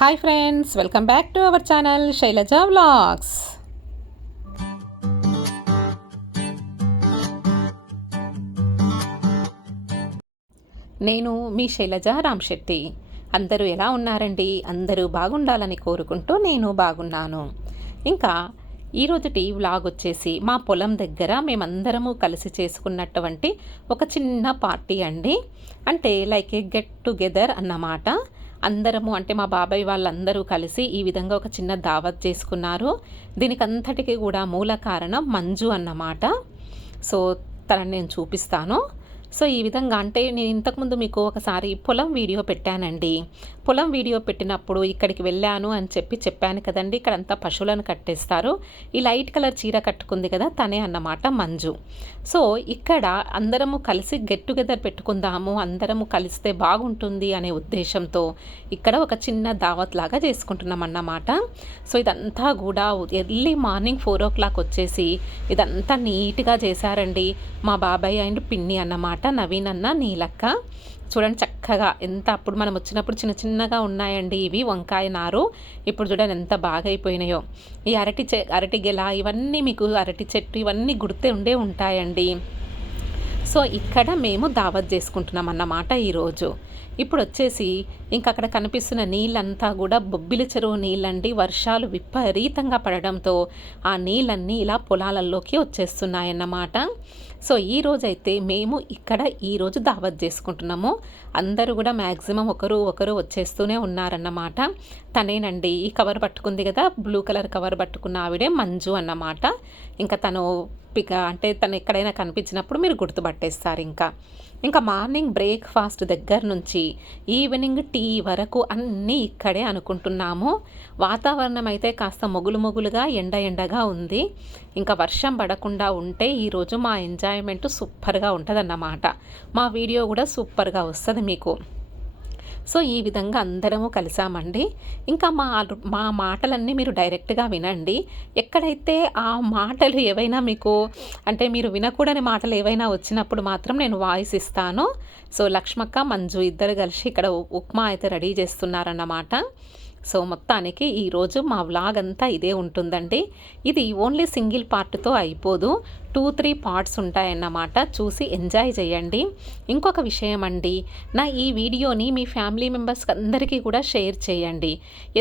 Hi friends welcome back to our channel Shailaja vlogs నేను మీ శైలజ రామ్శెట్టి అందరూ ఎలా ఉన్నారండి? అందరూ బాగుండాలని కోరుకుంటూ నేను బాగున్నాను. ఇంకా ఈరోజుటి వ్లాగ్ వచ్చేసి మా పొలం దగ్గర మేమందరము కలిసి చేసుకున్నటువంటి ఒక చిన్న పార్టీ అండి. అంటే లైక్ ఏ గెట్ టుగెదర్ అన్నమాట. అందరము అంటే మా బాబాయ్ వాళ్ళందరూ కలిసి ఈ విధంగా ఒక చిన్న దావత్ చేసుకున్నారు. దీనికి అంతటికీ కూడా మూల కారణం మంజు అన్నమాట. సో తనని నేను చూపిస్తాను. సో ఈ విధంగా అంటే నేను ఇంతకుముందు మీకు ఒకసారి పొలం వీడియో పెట్టానండి. పొలం వీడియో పెట్టినప్పుడు ఇక్కడికి వెళ్ళాను అని చెప్పి చెప్పాను కదండి ఇక్కడంతా పశువులను కట్టేస్తారు. ఈ లైట్ కలర్ చీర కట్టుకుంది కదా తనే అన్నమాట మంజు. సో ఇక్కడ అందరము కలిసి గెట్ టుగెదర్ పెట్టుకుందాము అందరము కలిస్తే బాగుంటుంది అనే ఉద్దేశంతో ఇక్కడ ఒక చిన్న దావత్ లాగా చేసుకుంటున్నాం అన్నమాట. సో ఇదంతా కూడా early morning four o'clock వచ్చేసి ఇదంతా నీట్గా చేశారండి మా బాబాయ్ అండ్ పిన్ని అన్నమాట. నవీన్ అన్న నీలక్క. చూడండి చక్కగా ఎంత అప్పుడు మనం వచ్చినప్పుడు చిన్న చిన్నగా ఉన్నాయండి ఇవి. వంకాయ నారు. ఇప్పుడు చూడండి ఎంత బాగా అయిపోయినాయో ఈ అరటి చె అరటి గెల ఇవన్నీ మీకు అరటి చెట్టు ఇవన్నీ గుర్తే ఉండే ఉంటాయండి. సో ఇక్కడ మేము దావత్ చేసుకుంటున్నాం అన్నమాట ఈరోజు. ఇప్పుడు వచ్చేసి ఇంకా అక్కడ కనిపిస్తున్న నీళ్ళంతా కూడా బొబ్బిలి చెరువు నీళ్ళండి వర్షాలు విపరీతంగా పడడంతో ఆ నీళ్ళన్నీ ఇలా పొలాలలోకి వచ్చేస్తున్నాయన్నమాట. సో ఈ రోజైతే మేము ఇక్కడ ఈరోజు దావత్ చేసుకుంటున్నాము. అందరూ కూడా మ్యాక్సిమం ఒకరు ఒకరు వచ్చేస్తూనే ఉన్నారన్నమాట. తనేనండి ఈ కవర్ పట్టుకుంది కదా బ్లూ కలర్ కవర్ పట్టుకున్న ఆవిడే మంజు అన్నమాట. ఇంకా తను పిక అంటే తను ఎక్కడైనా కనిపించినప్పుడు మీరు గుర్తుపట్టేస్తారు ఇంకా. ఇంకా మార్నింగ్ బ్రేక్ఫాస్ట్ దగ్గర నుంచి ఈవినింగ్ టీ వరకు అన్నీ ఇక్కడే అనుకుంటున్నాము. వాతావరణం అయితే కాస్త మొగులు మొగులుగా ఎండ ఎండగా ఉంది. ఇంకా వర్షం పడకుండా ఉంటే ఈరోజు మా ఎంజాయ్మెంట్ సూపర్గా ఉంటుందన్నమాట. మా వీడియో కూడా సూపర్గా వస్తుంది మీకు. సో ఈ విధంగా అందరము కలిసామండి. ఇంకా మా మా మాటలన్నీ మీరు డైరెక్ట్గా వినండి. ఎక్కడైతే ఆ మాటలు ఏవైనా మీకు అంటే మీరు వినకూడని మాటలు ఏవైనా వచ్చినప్పుడు మాత్రం నేను వాయిస్ ఇస్తాను. సో లక్ష్మక్క మంజు ఇద్దరు కలిసి ఇక్కడ ఉప్మా అయితే రెడీ చేస్తున్నారన్నమాట. సో మొత్తానికి ఈరోజు మా వ్లాగ్ అంతా ఇదే ఉంటుందండి. ఇది ఓన్లీ సింగిల్ పార్ట్తో అయిపోదు. టూ త్రీ పార్ట్స్ ఉంటాయన్నమాట. చూసి ఎంజాయ్ చేయండి. ఇంకొక విషయం అండి నా ఈ వీడియోని మీ ఫ్యామిలీ మెంబర్స్ అందరికీ కూడా షేర్ చేయండి.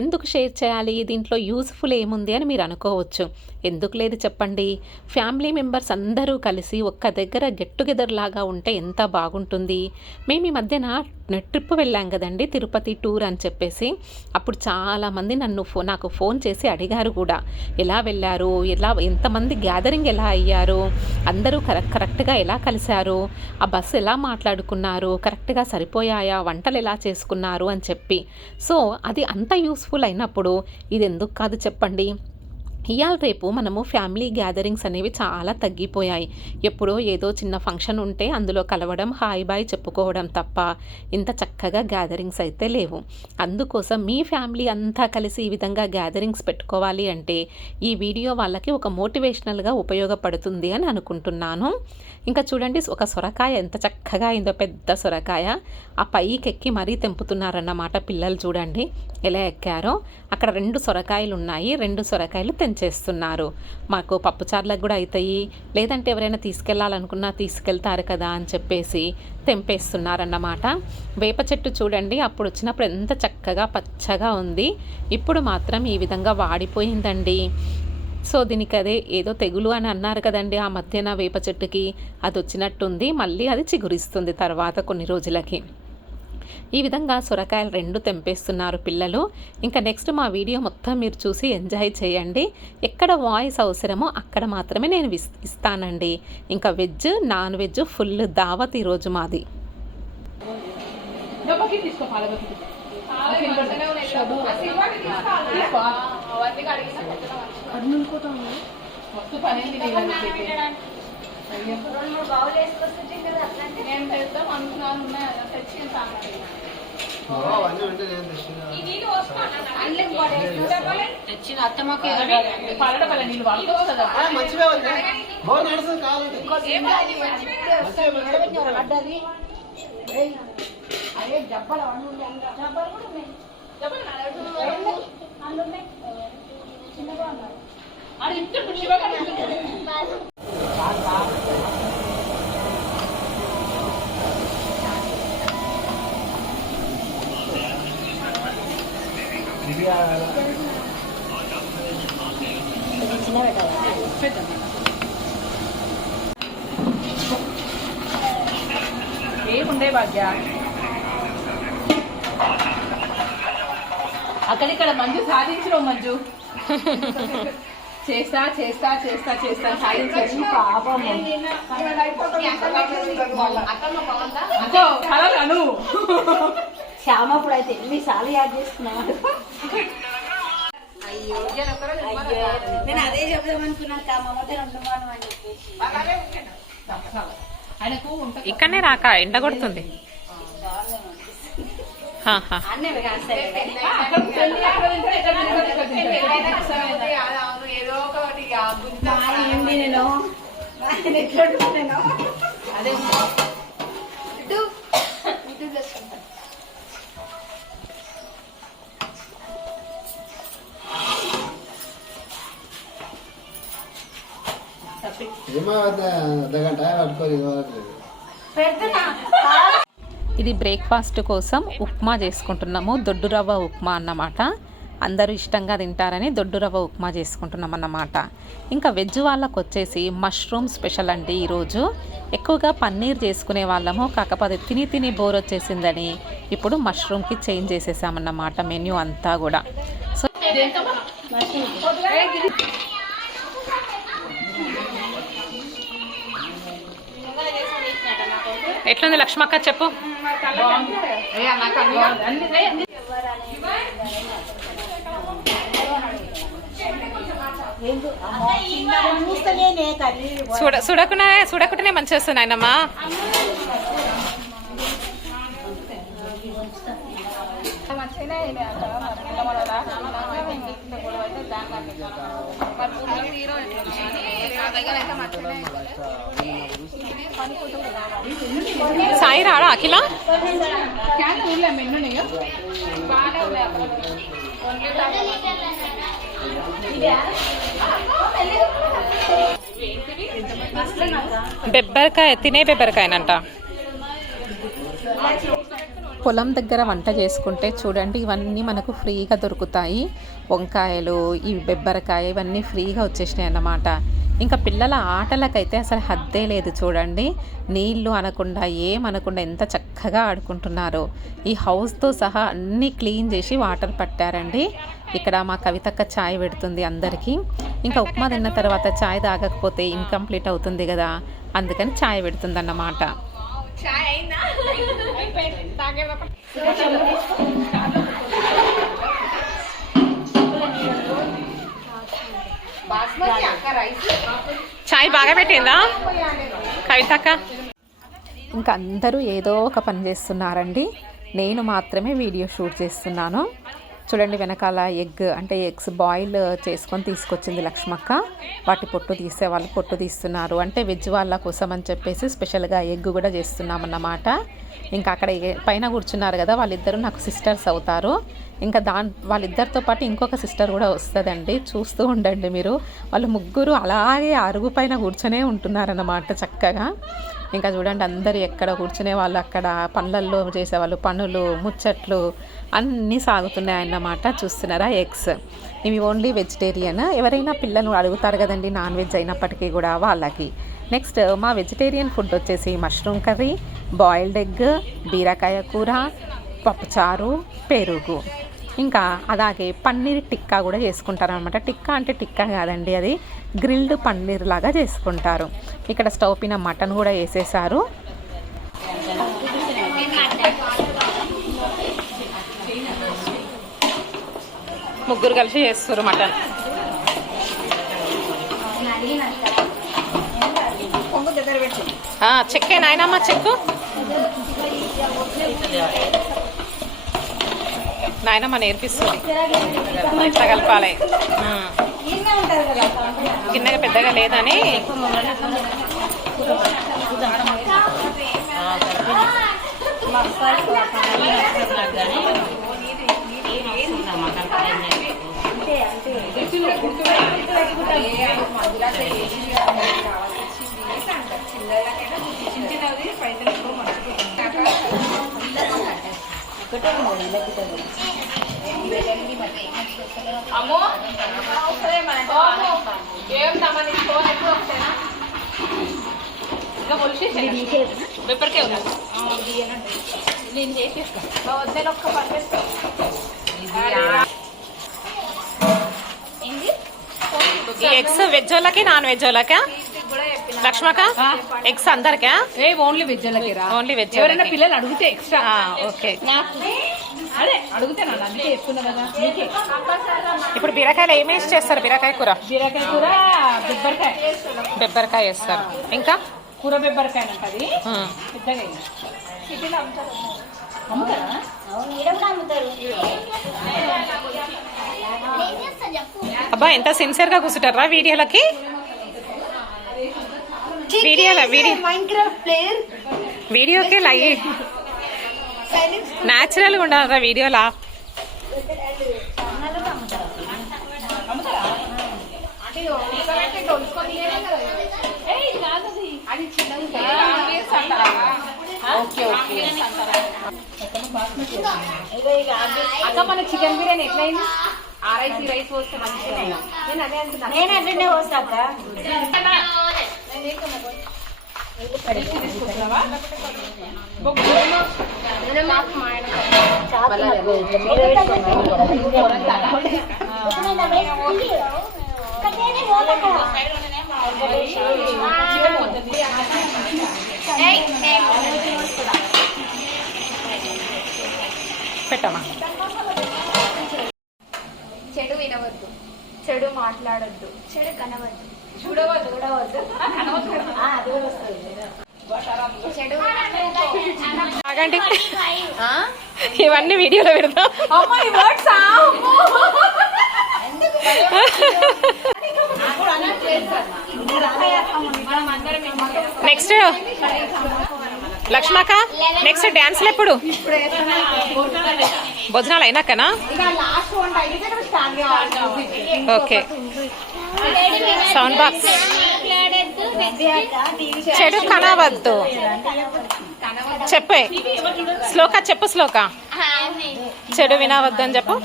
ఎందుకు షేర్ చేయాలి? దీంట్లో యూస్ఫుల్ ఏముంది అని మీరు అనుకోవచ్చు. ఎందుకు లేదు చెప్పండి? ఫ్యామిలీ మెంబర్స్ అందరూ కలిసి ఒక్క దగ్గర గెట్ టుగెదర్ లాగా ఉంటే ఎంత బాగుంటుంది? మేము ఈ మధ్యన ట్రిప్ వెళ్ళాం కదండి తిరుపతి టూర్ అని చెప్పేసి. అప్పుడు చాలామంది నన్ను ఫో నాకు ఫోన్ చేసి అడిగారు కూడా. ఎలా వెళ్ళారు? ఎలా ఎంతమంది గ్యాదరింగ్ ఎలా అయ్యారు? అందరూ కరెక్ట్ కరెక్ట్గా ఎలా కలిశారు? ఆ బస్సు ఎలా మాట్లాడుకున్నారు? కరెక్ట్గా సరిపోయాయా? వంటలు ఎలా చేసుకున్నారు? అని చెప్పి. సో అది అంత యూస్ఫుల్ అయినప్పుడు ఇది ఎందుకు కాదు చెప్పండి? ఇవాళ రేపు మనము ఫ్యామిలీ గ్యాదరింగ్స్ అనేవి చాలా తగ్గిపోయాయి. ఎప్పుడో ఏదో చిన్న ఫంక్షన్ ఉంటే అందులో కలవడం హాయ్ బాయ్ చెప్పుకోవడం తప్ప ఇంత చక్కగా గ్యాదరింగ్స్ అయితే లేవు. అందుకోసం మీ ఫ్యామిలీ అంతా కలిసి ఈ విధంగా గ్యాదరింగ్స్ పెట్టుకోవాలి అంటే ఈ వీడియో వాళ్ళకి ఒక మోటివేషనల్గా ఉపయోగపడుతుంది అని అనుకుంటున్నాను. ఇంకా చూడండి ఒక సొరకాయ ఎంత చక్కగా అయిందో పెద్ద సొరకాయ. ఆ పైకి ఎక్కి మరీ తెంపుతున్నారన్నమాట పిల్లలు చూడండి. ఎలా ఎక్కారో. అక్కడ రెండు సొరకాయలు ఉన్నాయి రెండు సొరకాయలు చేస్తున్నారు. మాకు పప్పుచార్లకు కూడా అవుతాయి లేదంటే ఎవరైనా తీసుకెళ్ళాలనుకున్నా తీసుకెళ్తారు కదా అని చెప్పేసి తెంపేస్తున్నారన్నమాట. వేప చెట్టు చూడండి అప్పుడు వచ్చినప్పుడు ఎంత చక్కగా పచ్చగా ఉంది. ఇప్పుడు మాత్రం ఈ విధంగా వాడిపోయిందండి. సో దీనికి అదే ఏదో తెగులు అని అన్నారు కదండి ఆ మధ్యన వేప చెట్టుకి. అది వచ్చినట్టుంది మళ్ళీ అది చిగురిస్తుంది తర్వాత కొన్ని రోజులకి. ఈ విధంగా సొరకాయలు రెండు తెంపేస్తున్నారు పిల్లలు. ఇంకా నెక్స్ట్ మా వీడియో మొత్తం మీరు చూసి ఎంజాయ్ చేయండి. ఎక్కడ వాయిస్ అవసరమో అక్కడ మాత్రమే నేను ఇస్తానండి. ఇంకా వెజ్ నాన్ వెజ్ ఫుల్ దావత్ ఈరోజు మాది. అత్తమ్మకి పల్లెటపల్లె నీళ్ళు వాళ్ళకి కదా మంచిగా ఉంది. బోర్ నడుస్తుంది కాదండి అదే జబ్బలు జబ్బలు కూడా అక్కడిక్కడ మంజు సాధించడం మంజు. చేస్తా చేస్తా చేస్తా చేస్తా సాధించు. పాపం. ఇంకో కలర్ అను శ్యామప్పుడు అయితే ఎన్నిసార్లు యాడ్ చేసుకున్నాను నేను అదే చెప్దాం అనుకున్నాను కా మమ్మతో రెండు మానం అని చెప్పేసి. ఆయనకు ఉంట ఇక్కడనే రాక ఎండ కొడుతుంది. ఏమో అన్నీ కాస్తాయి నేను పట్టుకోలేదు. పెడుతున్నా. ఇది బ్రేక్ఫాస్ట్ కోసం ఉప్మా చేసుకుంటున్నాము దొడ్డు రవ్వ ఉప్మా అన్నమాట. అందరూ ఇష్టంగా తింటారని దొడ్డు రవ్వ ఉప్మా చేసుకుంటున్నాం అన్నమాట. ఇంకా వెజ్ వాళ్ళకు వచ్చేసి మష్రూమ్ స్పెషల్ అండి ఈరోజు. ఎక్కువగా పన్నీర్ చేసుకునే వాళ్ళము కాకపోతే తిని తిని బోర్ వచ్చేసిందని ఇప్పుడు మష్రూమ్కి చేంజ్ చేసేసామన్నమాట మెన్యూ అంతా కూడా. సో ఎట్లుంది లక్ష్మక్క చెప్పు? చూడ చూడకుండా చూడకుండానే మంచి వస్తుంది ఆయనమ్మా సాయి రాడా అఖిల? క్యాన్ ఊర్లో మెన్నున్నాయో బెబ్బరకాయ తినే బెబ్బరకాయనంట. పొలం దగ్గర వంట చేసుకుంటే చూడండి ఇవన్నీ మనకు ఫ్రీగా దొరుకుతాయి. వంకాయలు ఈ బెబ్బరకాయ ఇవన్నీ ఫ్రీగా వచ్చేసినాయి అన్నమాట. ఇంకా పిల్లల ఆటలకైతే అసలు హద్దే లేదు చూడండి. నీళ్ళు అనకుండా ఏమనకుండా ఎంత చక్కగా ఆడుకుంటున్నారో. ఈ హౌస్తో సహా అన్నీ క్లీన్ చేసి వాటర్ పట్టారండి. ఇక్కడ మా కవితక్క చాయ్ పెడుతుంది అందరికీ. ఇంకా ఉప్మా తిన్న తర్వాత చాయ్ తాగకపోతే ఇన్కంప్లీట్ అవుతుంది కదా. అందుకని చాయ్ పెడుతుంది అన్నమాట చాయ్ బాగా పెట్టిందా? కవితక్క. ఇంకా అందరూ ఏదో ఒక పని చేస్తున్నారండి. నేను మాత్రమే వీడియో షూట్ చేస్తున్నాను. చూడండి వెనకాల ఎగ్ అంటే ఎగ్స్ బాయిల్ చేసుకొని తీసుకొచ్చింది లక్ష్మక్క. వాటి పొట్టు తీసే వాళ్ళు పొట్టు తీస్తున్నారు. అంటే వెజ్ వాళ్ళ కోసం అని చెప్పేసి స్పెషల్గా ఎగ్ కూడా చేస్తున్నాం అన్నమాట ఇంకా అక్కడ ఏ- పైన కూర్చున్నారు కదా వాళ్ళిద్దరూ నాకు సిస్టర్స్ అవుతారు. ఇంకా దాని వాళ్ళిద్దరితో పాటు ఇంకొక సిస్టర్ కూడా వస్తుందండి. చూస్తూ ఉండండి మీరు. వాళ్ళు ముగ్గురు అలాగే అరుగు పైన కూర్చొనే ఉంటున్నారన్నమాట చక్కగా. ఇంకా చూడండి అందరు ఎక్కడ కూర్చునే వాళ్ళు అక్కడ పనులల్లో చేసేవాళ్ళు పనులు ముచ్చట్లు అన్నీ సాగుతున్నాయి అన్నమాట. చూస్తున్నారా ఎగ్స్? ఇవి ఓన్లీ వెజిటేరియన్? ఎవరైనా పిల్లలు అడుగుతారు కదండి నాన్ వెజ్ అయినప్పటికీ కూడా వాళ్ళకి. నెక్స్ట్ మా వెజిటేరియన్ ఫుడ్ వచ్చేసి మష్రూమ్ కర్రీ బాయిల్డ్ ఎగ్ బీరకాయ కూర పప్పుచారు పెరుగు. ఇంకా అలాగే పన్నీర్ టిక్కా కూడా చేసుకుంటారు అనమాట టిక్కా అంటే టిక్కా కాదండి అది గ్రిల్డ్ పన్నీర్ లాగా చేసుకుంటారు. ఇక్కడ స్టవ్ పైన మటన్ కూడా వేసేసారు. ముగ్గురు కలిసి చేస్తారు మటన్. చెక్కే నాయనమ్మ చెక్కు. నాయనమ్మ నేర్పిస్తుంది. ఎట్లా కలపాలి. గిన్నెగా పెద్దగా లేదని అంటే అంటే నేను చేసేస్తాను వద్దలు ఒక్క పర్ఫెక్ట్ ఎగ్స్ వెజ్ వాళ్ళకి నాన్ వెజ్ వాళ్ళకా? లక్ష్మక ఎగ్స్ అందరికా ఏ ఓన్లీ వెజ్ ఓన్లీ వెజ్ ఎవరైనా పిల్లలు అడిగితే ఎక్స్ట్రా. ఓకే. అదే అడిగితే నన్ను అందుకే చెప్తున్నా కదా నీకే. ఇప్పుడు బీరకాయలు ఏమేసి చేస్తారు? బీరకాయ కూర? బీరకాయ కూర బెబ్బరికాయ. బెబ్బరకాయ వేస్తారు. ఇంకా? కూర బెబ్బరికాయ. పెద్దగా. అమ్ముతారా. అమ్ముతారు? అబ్బా ఎంత సిన్సియర్గా కూర్చుంటారా వీడియోలకి? వీడియోల వీడియో మైన్క్రాఫ్ట్ ప్లేయర్ వీడియోకి లైవ్ న్యాచురల్గా ఉండాలరా వీడియోలా అక్క మన చికెన్ బిర్యానీ ఎట్లయింది? ఆ రైస్ ఈ రైస్ వస్తే మంచిగా నేను అదే అంటున్నా. నేను అట్లనే వస్తాక పెట్టమా చెడు వినవద్దు. చెడు మాట్లాడొద్దు. చెడు కనవద్దు. చూడవద్దు చూడవద్దు. ఆ, అది కూడా వస్తుంది. చెడు ఆగండి ఇవన్నీ వీడియోలో వర్డ్స్? నెక్స్ట్ లక్ష్మక నెక్స్ట్ డాన్స్లు ఎప్పుడు? భోజనాలు అయినాకనా? Okay sound box. చెడు కనవద్దు. చెప్పే. శ్లోక చెప్పు శ్లోక. చెడు వినవద్దు అని చెప్పు.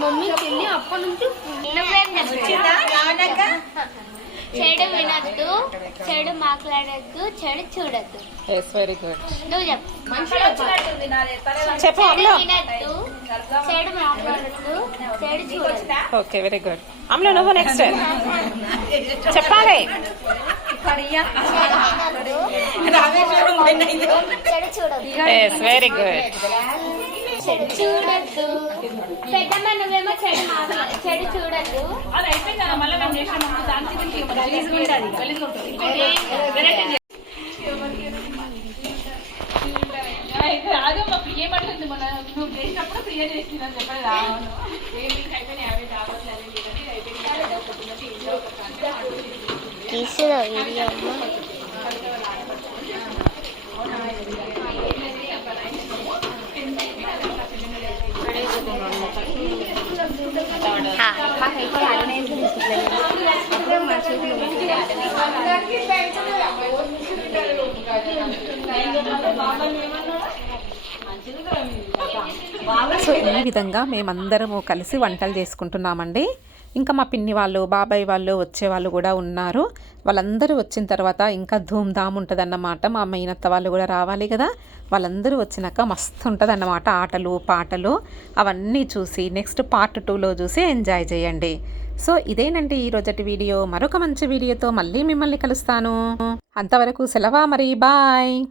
మమ్మీ అప్పటి నుంచి చెడు వినొద్దు చెడు మాట్లాడొద్దు చెడు చూడొద్దు. ఎస్ వెరీ గుడ్ నువ్వు చెప్పు. చెప్పు చెడు వినొద్దు చెడు మాట్లాడొద్దు చెడు చూడొద్దు. ఓకే వెరీ గుడ్ నువ్వు నెక్స్ట్ చెప్పాలి చెడు చూడొద్దు ఎస్ వెరీ గుడ్ చెడు చూడొద్దు పెద్దమ్మ నువ్వేమో చెడు చెడు చూడొద్దు అది అయిపోయింది కదా మళ్ళీ మేము చేసినాము దాని గురించి గలీజ్గా ఉంటుంది అదే మా ప్రియ పడుతుంది మన నువ్వు చేసినప్పుడు ప్రియ చేసింది అని అయిపోయినాయి అవి అని అయిపోయింది ఒకటి ఇంట్లో ఒకటి అంటే తీసుదో వీడియో సో ఈ విధంగా మేమందరము కలిసి వంటలు చేసుకుంటున్నామండి. ఇంకా మా పిన్ని వాళ్ళు బాబాయ్ వాళ్ళు వచ్చే వాళ్ళు కూడా ఉన్నారు. వాళ్ళందరూ వచ్చిన తర్వాత ఇంకా ధూమ్ధామ్ ఉంటుందన్నమాట. మా మేనత్త వాళ్ళు కూడా రావాలి కదా. వాళ్ళందరూ వచ్చినాక మస్తు ఉంటుందన్నమాట ఆటలు పాటలు. అవన్నీ చూసి నెక్స్ట్ పార్ట్ టూలో చూసి ఎంజాయ్ చేయండి. సో ఇదేనండి ఈ రోజటి వీడియో. మరొక మంచి వీడియోతో మళ్ళీ మిమ్మల్ని కలుస్తాను. అంతవరకు సెలవా మరి? బాయ్.